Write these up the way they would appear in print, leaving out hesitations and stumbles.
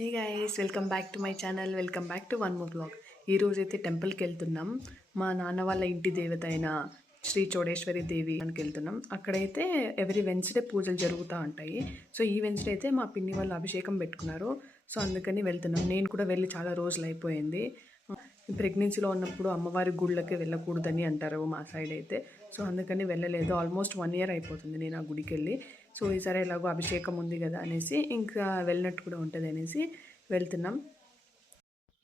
Hey guys, welcome back to my channel. Welcome back to one more blog. ఈరోజు అయితే టెంపుల్కి వెళ్తున్నాం. మా నాన్న వాళ్ళ ఇంటి దేవత అయిన శ్రీ చోడేశ్వరి దేవి అని వెళ్తున్నాం. అక్కడైతే ఎవ్రీ వెన్స్డే పూజలు జరుగుతూ ఉంటాయి. సో ఈ వెన్స్డే అయితే మా పిన్ని వాళ్ళు అభిషేకం పెట్టుకున్నారు. సో అందుకని వెళ్తున్నాం. నేను కూడా వెళ్ళి చాలా రోజులు అయిపోయింది. ప్రెగ్నెన్సీలో ఉన్నప్పుడు అమ్మవారి గుళ్ళకి వెళ్ళకూడదని అంటారు మా సైడ్ అయితే. సో అందుకని వెళ్ళలేదు. ఆల్మోస్ట్ 1 year అయిపోతుంది నేను ఆ గుడికి వెళ్ళి. సో ఈసారి ఎలాగో అభిషేకం ఉంది కదా అనేసి ఇంకా వెళ్ళినట్టు కూడా ఉంటుంది అనేసి వెళ్తున్నాం.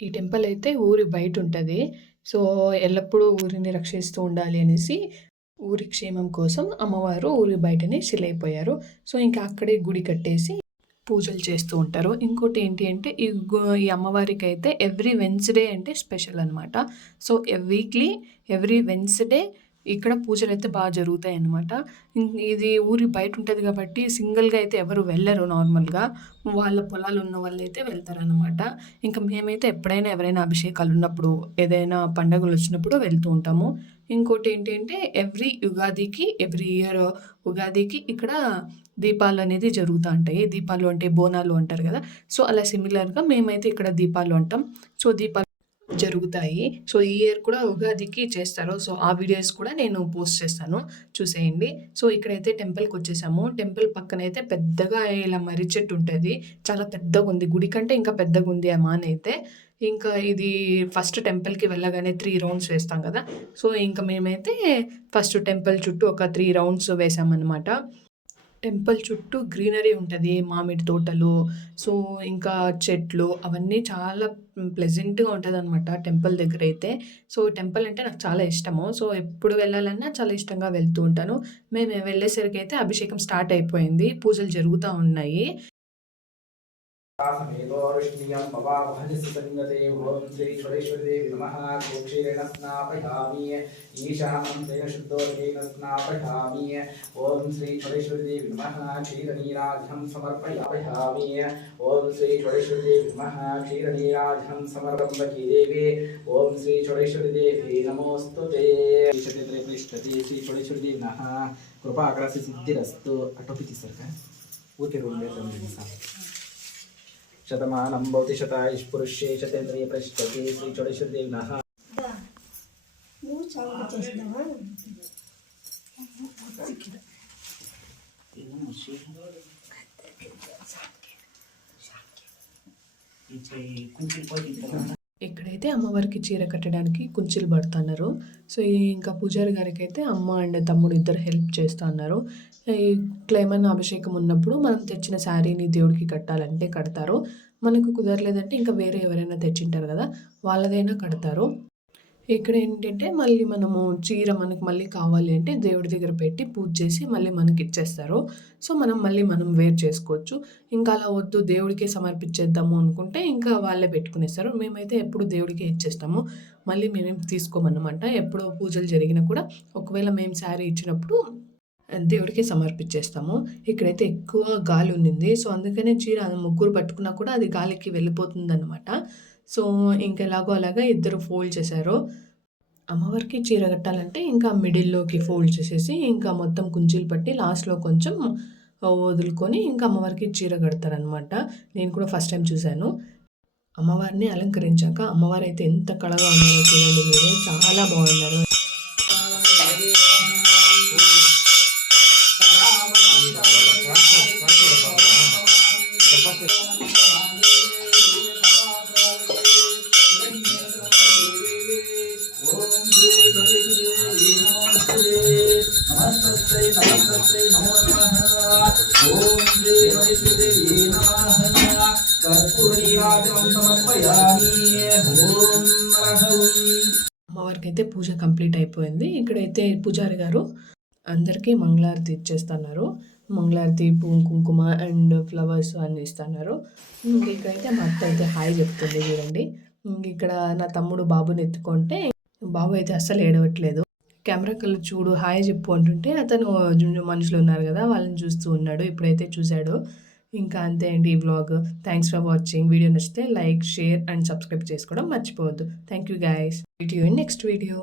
ఈ టెంపుల్ అయితే ఊరి బయట ఉంటుంది. సో ఎల్లప్పుడూ ఊరిని రక్షిస్తూ ఉండాలి అనేసి ఊరి క్షేమం కోసం అమ్మవారు ఊరి బయటనే శిలైపోయారు. సో ఇంకా అక్కడే గుడి కట్టేసి పూజలు చేస్తూ ఉంటారు. ఇంకోటి ఏంటి అంటే ఈ అమ్మవారికి అయితే ఎవ్రీ వెన్స్డే అంటే స్పెషల్ అనమాట. సో వీక్లీ ఎవ్రీ వెన్స్డే ఇక్కడ పూజలు అయితే బాగా జరుగుతాయి అన్నమాట. ఇది ఊరి బయట ఉంటుంది కాబట్టి సింగిల్గా అయితే ఎవరు వెళ్ళరు. నార్మల్గా వాళ్ళ పొలాలు ఉన్న వాళ్ళు అయితే వెళ్తారనమాట. ఇంకా మేమైతే ఎప్పుడైనా ఎవరైనా అభిషేకాలు ఉన్నప్పుడు ఏదైనా పండుగలు వచ్చినప్పుడు వెళ్తూ ఉంటాము. ఇంకోటి ఏంటి అంటే ఎవ్రీ ఇయర్ ఉగాదికి ఇక్కడ దీపాలు అనేది జరుగుతూ ఉంటాయి. దీపాలు అంటే బోనాలు అంటారు కదా. సో అలా సిమిలర్గా మేమైతే ఇక్కడ దీపాలు అంటాం. సో దీపాలు జరుగుతాయి. సో ఈ ఇయర్ కూడా ఉగాదికి చేస్తారు. సో ఆ వీడియోస్ కూడా నేను పోస్ట్ చేస్తాను, చూసేయండి. సో ఇక్కడైతే టెంపుల్కి వచ్చేసాము. టెంపుల్ పక్కన అయితే పెద్దగా ఇలా మర్రి చెట్టు ఉంటుంది. చాలా పెద్దగా ఉంది. గుడి కంటే ఇంకా పెద్దగా ఉంది ఆ మాన్ అయితే. ఇంకా ఇది ఫస్ట్ టెంపుల్కి వెళ్ళగానే 3 రౌండ్స్ వేస్తాం కదా. సో ఇంకా మేమైతే ఫస్ట్ టెంపుల్ చుట్టూ ఒక 3 రౌండ్స్ వేసామన్నమాట. టెంపుల్ చుట్టూ గ్రీనరీ ఉంటుంది. మామిడి తోటలు, సో ఇంకా చెట్లు అవన్నీ చాలా ప్లెజెంట్గా ఉంటుంది అనమాట టెంపుల్ దగ్గర అయితే. సో టెంపుల్ అంటే నాకు చాలా ఇష్టము. సో ఎప్పుడు వెళ్ళాలన్నా చాలా ఇష్టంగా వెళ్తూ ఉంటాను. మేము వెళ్ళేసరికి అయితే అభిషేకం స్టార్ట్ అయిపోయింది. పూజలు జరుగుతూ ఉన్నాయి. मेघोष्णीयं पवामहनिसंगते ओम श्री चोडेश्वरीदेवी नमः गोक्षीरेण स्नापयामि ईशानं तेन शुद्धोदकेन स्नापयामि ओम श्री चोडेश्वरीदेवी नमः क्षीरनीराजनं समर्पयामि ओम श्री चोडेश्वरीदेवी नमः क्षीरनीराजनं समर्पयामि देवी ओम श्री चोडेश्वरीदेवी नमोस्तुते ईशते पृष्ठते श्री चोडेश्वरीदेवी नमः कृपाकरस्य सिद्धिरस्तु अटोपिति सरकार ऊते रोंडे तमिसा शतमानं भवति शतायुष्पुरुषे शतेन्द्रिय पृष्ठते श्री चोडेश्वरीदेवी नमः ఇక్కడైతే అమ్మవారికి చీర కట్టడానికి కుంచెలు పడుతున్నారు. సో ఇంకా పూజారి గారికి అయితే అమ్మ అండ్ తమ్ముడు ఇద్దరు హెల్ప్ చేస్తూ ఉన్నారు. ఇట్లా ఏమైనా అభిషేకం ఉన్నప్పుడు మనం తెచ్చిన శారీని దేవుడికి కట్టాలంటే కడతారు. మనకు కుదరలేదంటే ఇంకా వేరే ఎవరైనా తెచ్చింటారు కదా, వాళ్ళదైనా కడతారు. ఇక్కడ ఏంటంటే మళ్ళీ మనము చీర మనకు మళ్ళీ కావాలి అంటే దేవుడి దగ్గర పెట్టి పూజ చేసి మళ్ళీ మనకి ఇచ్చేస్తారు. సో మనం వేర్ చేసుకోవచ్చు. ఇంకా అలా వద్దు దేవుడికే సమర్పించేద్దాము అనుకుంటే ఇంకా వాళ్ళే పెట్టుకునేస్తారు. మేమైతే ఎప్పుడు దేవుడికే ఇచ్చేస్తాము. మళ్ళీ మేమేం తీసుకోమన్నమాట. ఎప్పుడు పూజలు జరిగినా కూడా ఒకవేళ మేము శారీ ఇచ్చినప్పుడు దేవుడికి సమర్పించేస్తాము. ఇక్కడైతే ఎక్కువ గాలి ఉన్నింది. సో అందుకనే చీర ముగ్గురు పట్టుకున్నా కూడా అది గాలికి వెళ్ళిపోతుందన్నమాట. సో ఇంకెలాగో అలాగా ఇద్దరు ఫోల్డ్ చేశారు. అమ్మవారికి చీర కట్టాలంటే ఇంకా మిడిల్లోకి ఫోల్డ్ చేసేసి ఇంకా మొత్తం కుంచీలు పట్టి లాస్ట్లో కొంచెం వదులుకొని ఇంకా అమ్మవారికి చీర కడతారనమాట. నేను కూడా ఫస్ట్ టైం చూశాను. అమ్మవారిని అలంకరించాక అమ్మవారు అయితే ఎంత కళగా ఉన్నారో చూడండి మీరు. చాలా బాగున్నారు. అమ్మవారికి అయితే పూజ కంప్లీట్ అయిపోయింది. ఇక్కడైతే పూజారి గారు అందరికీ మంగళారతి ఇచ్చేస్తున్నారు. మంగళారతి, పువ్వు, కుంకుమ అండ్ ఫ్లవర్స్ అన్నీ ఇస్తున్నారు. ఇక్కడైతే మా అత్త అయితే హాయ్ చెప్తుంది చూడండి. ఇక్కడ నా తమ్ముడు బాబుని ఎత్తుకుంటే బాబు అయితే అస్సలు ఏడవట్లేదు. కెమెరా కళ్ళు చూడు హాయ్ చెప్పు అంటుంటే అతను మనుషులు ఉన్నారు కదా వాళ్ళని చూస్తూ ఉన్నాడు. ఇప్పుడైతే చూశాడు. ఇంకా అంతే అండి ఈ vlog. Thanks for watching. Video నచ్చితే లైక్, షేర్ అండ్ సబ్స్క్రైబ్ చేసుకోవడం మర్చిపోవద్దు. Thank you guys. Meet you in next video.